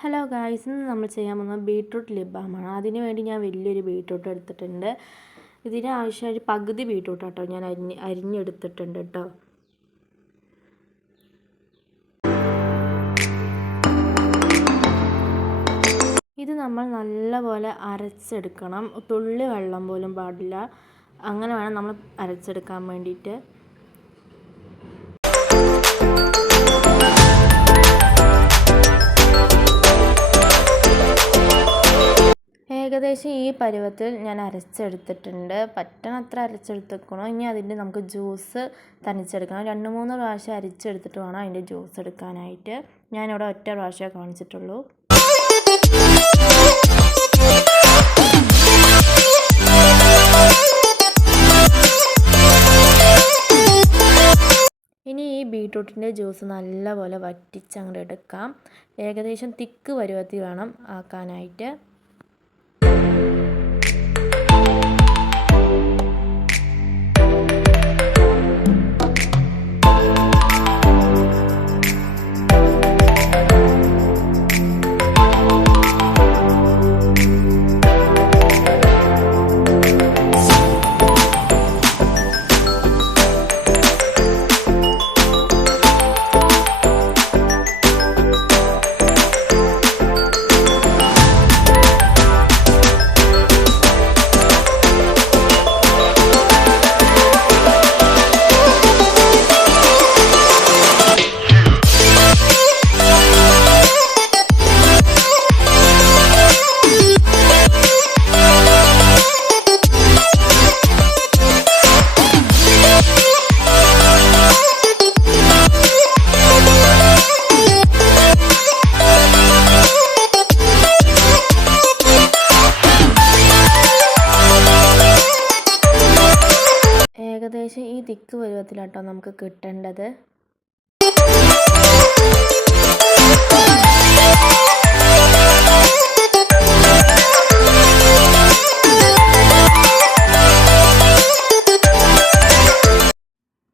Hello guys, ഇന്ന് നമ്മൾ ചെയ്യാൻ പോകുന്നത് ബീട്രൂട്ട് ലിപ് ബാമാണ്. അതിന് വേണ്ടി ഞാൻ വലിയൊരു ബീട്രൂട്ട് എടുത്തിട്ടുണ്ട്. ഇതിന് ആവശ്യമായിട്ട് പകുതി ബീട്രൂട്ട് കേട്ടോ ഞാൻ അരിഞ്ഞെടുത്തിട്ടുണ്ട് കേട്ടോ. ഇത് നമ്മൾ നല്ലപോലെ അരച്ചെടുക്കണം. തുള്ളി വെള്ളം പോലും പാടില്ല. അങ്ങനെ വേണം നമ്മൾ അരച്ചെടുക്കാൻ വേണ്ടിയിട്ട്. ഏകദേശം ഈ പരുവത്തിൽ ഞാൻ അരച്ചെടുത്തിട്ടുണ്ട്. പറ്റണത്ര അരച്ചെടുത്തേക്കണോ. ഇനി അതിൻ്റെ നമുക്ക് ജ്യൂസ് തനിച്ചെടുക്കണം. 2-3 പ്രാവശ്യം അരച്ചെടുത്തിട്ട് വേണം അതിൻ്റെ ജ്യൂസ് എടുക്കാനായിട്ട്. ഞാനിവിടെ ഒറ്റ പ്രാവശ്യമേ കാണിച്ചിട്ടുള്ളൂ. ഇനി ഈ ബീട്രൂട്ടിൻ്റെ ജ്യൂസ് നല്ലപോലെ വറ്റിച്ചങ്ങോട്ട് എടുക്കാം. ഏകദേശം തിക്ക് പരുവത്തിൽ വേണം ആക്കാനായിട്ട്. ഏകദേശം ഈ തിക്ക് പരുവത്തിലാട്ടോ നമുക്ക് കിട്ടേണ്ടത്.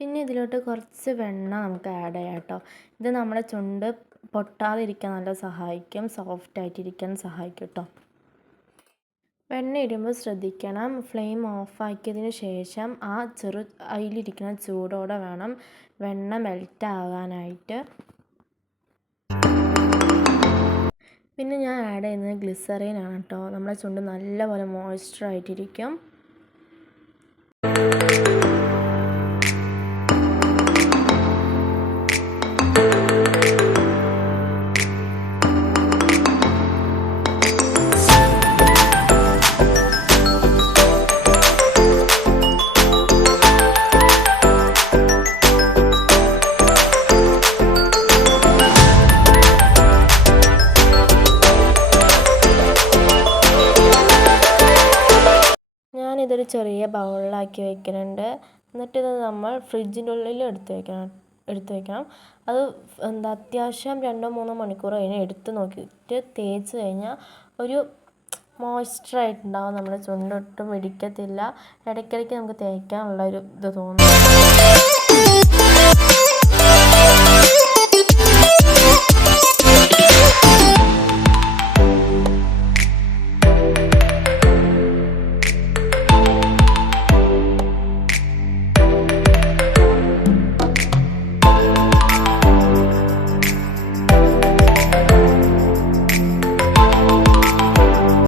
പിന്നെ ഇതിലോട്ട് കുറച്ച് വെണ്ണ നമുക്ക് ആഡ് ചെയ്യാം കേട്ടോ. ഇത് നമ്മുടെ ചുണ്ട് പൊട്ടാതിരിക്കാൻ നല്ല സഹായിക്കും, സോഫ്റ്റ് ആയിട്ടിരിക്കാൻ സഹായിക്കും കേട്ടോ. വെണ്ണ ഇടുമ്പോൾ ശ്രദ്ധിക്കണം, ഫ്ലെയിം ഓഫാക്കിയതിന് ശേഷം അതിലിരിക്കുന്ന ചൂടോടെ വേണം വെണ്ണ മെൽറ്റ് ആകാനായിട്ട്. പിന്നെ ഞാൻ ആഡ് ചെയ്യുന്നത് ഗ്ലിസറിൻ ആണ് കേട്ടോ. നമ്മുടെ ചുണ്ട് നല്ലപോലെ മോയ്സ്ചർ ആയിട്ടിരിക്കും. ഞാനിതൊരു ചെറിയ ബൗളിലാക്കി വെക്കുന്നുണ്ട്. എന്നിട്ടിത് നമ്മൾ ഫ്രിഡ്ജിൻ്റെ ഉള്ളിൽ എടുത്ത് വെക്കണം. അത് അത്യാവശ്യം 2-3 മണിക്കൂർ കഴിഞ്ഞ് എടുത്ത് നോക്കിയിട്ട് തേച്ച് കഴിഞ്ഞാൽ ഒരു മോയ്സ്ചറായിട്ടുണ്ടാവും. നമ്മുടെ ചുണ്ടൊട്ടും പിടിക്കത്തില്ല. ഇടയ്ക്കിടയ്ക്ക് നമുക്ക് തേക്കാനുള്ള ഒരു ഇത് തോന്നും.